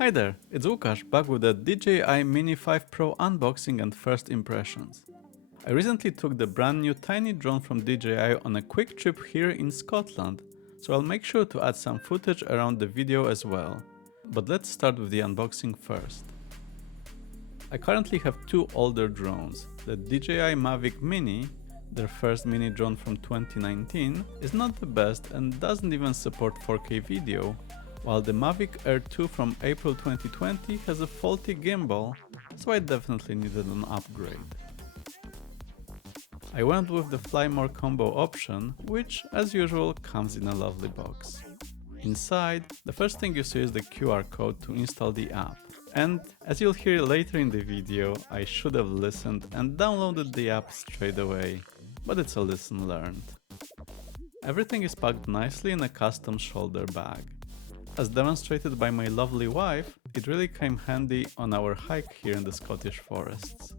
Hi there, it's Lukasz back with the DJI Mini 5 Pro unboxing and first impressions. I recently took the brand new tiny drone from DJI on a quick trip here in Scotland, so I'll make sure to add some footage around the video as well. But let's start with the unboxing first. I currently have two older drones. The DJI Mavic Mini, their first mini drone from 2019, is not the best and doesn't even support 4K video, while the Mavic Air 2 from April 2020 has a faulty gimbal, so I definitely needed an upgrade. I went with the Fly More combo option, which, as usual, comes in a lovely box. Inside, the first thing you see is the QR code to install the app. And, as you'll hear later in the video, I should have listened and downloaded the app straight away, but it's a lesson learned. Everything is packed nicely in a custom shoulder bag. As demonstrated by my lovely wife, it really came handy on our hike here in the Scottish forests.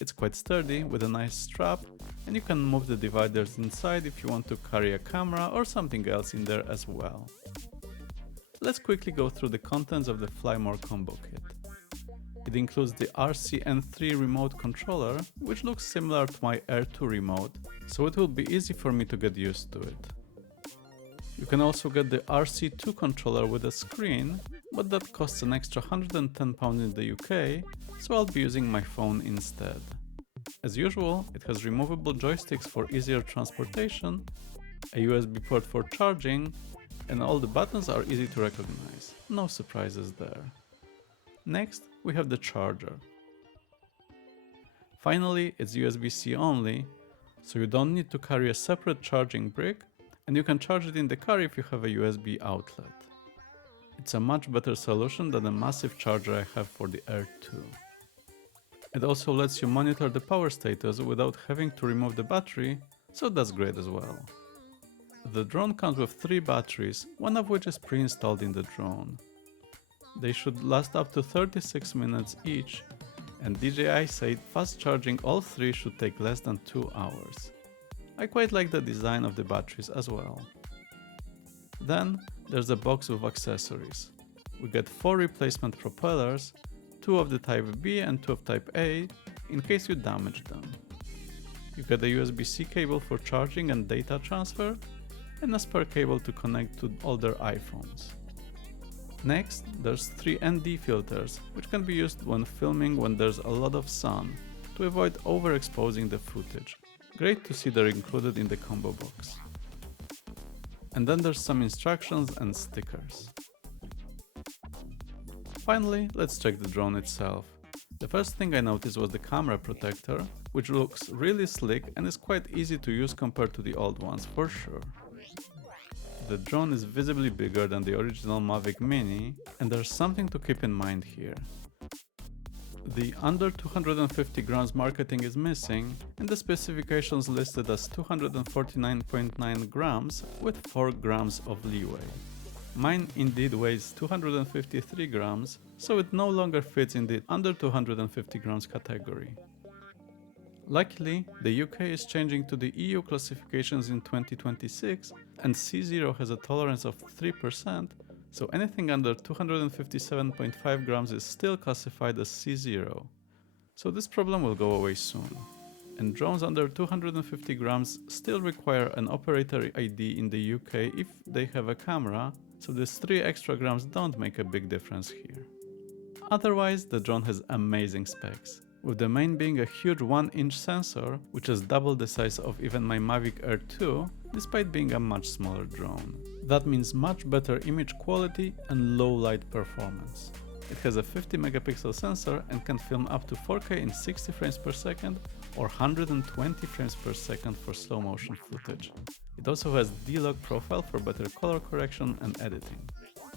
It's quite sturdy with a nice strap, and you can move the dividers inside if you want to carry a camera or something else in there as well. Let's quickly go through the contents of the Fly More combo kit. It includes the RCN3 remote controller, which looks similar to my Air 2 remote, so it will be easy for me to get used to it. You can also get the RC2 controller with a screen, but that costs an extra £110 in the UK, so I'll be using my phone instead. As usual, it has removable joysticks for easier transportation, a USB port for charging, and all the buttons are easy to recognize. No surprises there. Next, we have the charger. Finally, it's USB-C only, so you don't need to carry a separate charging brick, and you can charge it in the car if you have a USB outlet. It's a much better solution than the massive charger I have for the Air 2. It also lets you monitor the power status without having to remove the battery, so that's great as well. The drone comes with 3 batteries, one of which is pre-installed in the drone. They should last up to 36 minutes each, and DJI said fast charging all 3 should take less than 2 hours. I quite like the design of the batteries as well. Then there's a box with accessories. We get 4 replacement propellers, 2 of the Type B and 2 of Type A, in case you damage them. You get a USB-C cable for charging and data transfer, and a spare cable to connect to older iPhones. Next, there's 3 ND filters, which can be used when filming when there's a lot of sun, to avoid overexposing the footage. Great to see they're included in the combo box. And then there's some instructions and stickers. Finally, let's check the drone itself. The first thing I noticed was the camera protector, which looks really slick and is quite easy to use compared to the old ones for sure. The drone is visibly bigger than the original Mavic Mini, and there's something to keep in mind here. The under 250 grams marketing is missing, and the specifications listed as 249.9 grams with 4 grams of leeway. Mine indeed weighs 253 grams, so it no longer fits in the under 250 grams category. Luckily, the UK is changing to the EU classifications in 2026, and C0 has a tolerance of 3%, so anything under 257.5 grams is still classified as C0. So this problem will go away soon. And drones under 250 grams still require an operator ID in the UK if they have a camera, so these 3 extra grams don't make a big difference here. Otherwise, the drone has amazing specs, with the main being a huge 1-inch sensor, which is double the size of even my Mavic Air 2, despite being a much smaller drone. That means much better image quality and low light performance. It has a 50 megapixel sensor and can film up to 4K in 60 frames per second or 120 frames per second for slow motion footage. It also has D-Log profile for better color correction and editing.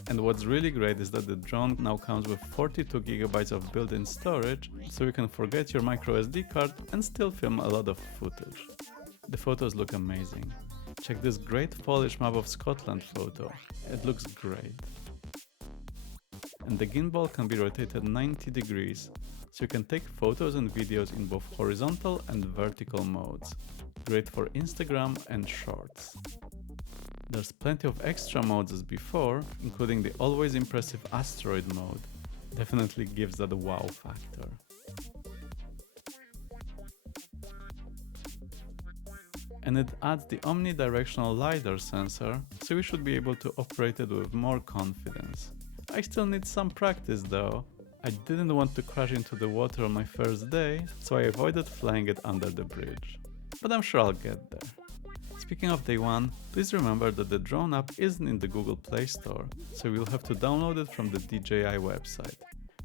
And what's really great is that the drone now comes with 42 GB of built-in storage, so you can forget your microSD card and still film a lot of footage. The photos look amazing. Check this great foliage map of Scotland photo. It looks great. And the gimbal can be rotated 90 degrees, so you can take photos and videos in both horizontal and vertical modes. Great for Instagram and Shorts. There's plenty of extra modes as before, including the always impressive asteroid mode. Definitely gives that a wow factor. And it adds the omnidirectional LiDAR sensor, so we should be able to operate it with more confidence. I still need some practice though. I didn't want to crash into the water on my first day, so I avoided flying it under the bridge. But I'm sure I'll get there. Speaking of day one, please remember that the drone app isn't in the Google Play Store, so you'll have to download it from the DJI website.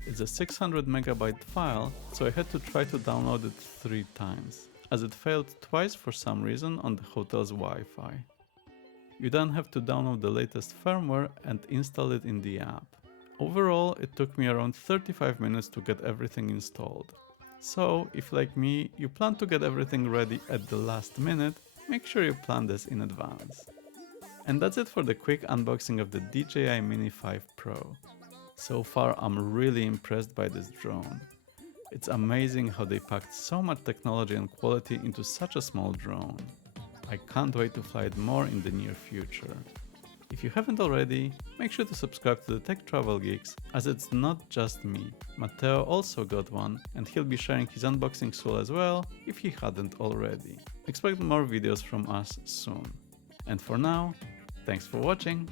It's a 600 megabyte file, so I had to try to download it 3 times, as it failed twice for some reason on the hotel's Wi-Fi. You then have to download the latest firmware and install it in the app. Overall, it took me around 35 minutes to get everything installed. So, if like me, you plan to get everything ready at the last minute, make sure you plan this in advance. And that's it for the quick unboxing of the DJI Mini 5 Pro. So far, I'm really impressed by this drone. It's amazing how they packed so much technology and quality into such a small drone. I can't wait to fly it more in the near future. If you haven't already, make sure to subscribe to the Tech Travel Geeks, as it's not just me. Matteo also got one, and he'll be sharing his unboxing soon as well, if he hadn't already. Expect more videos from us soon. And for now, thanks for watching!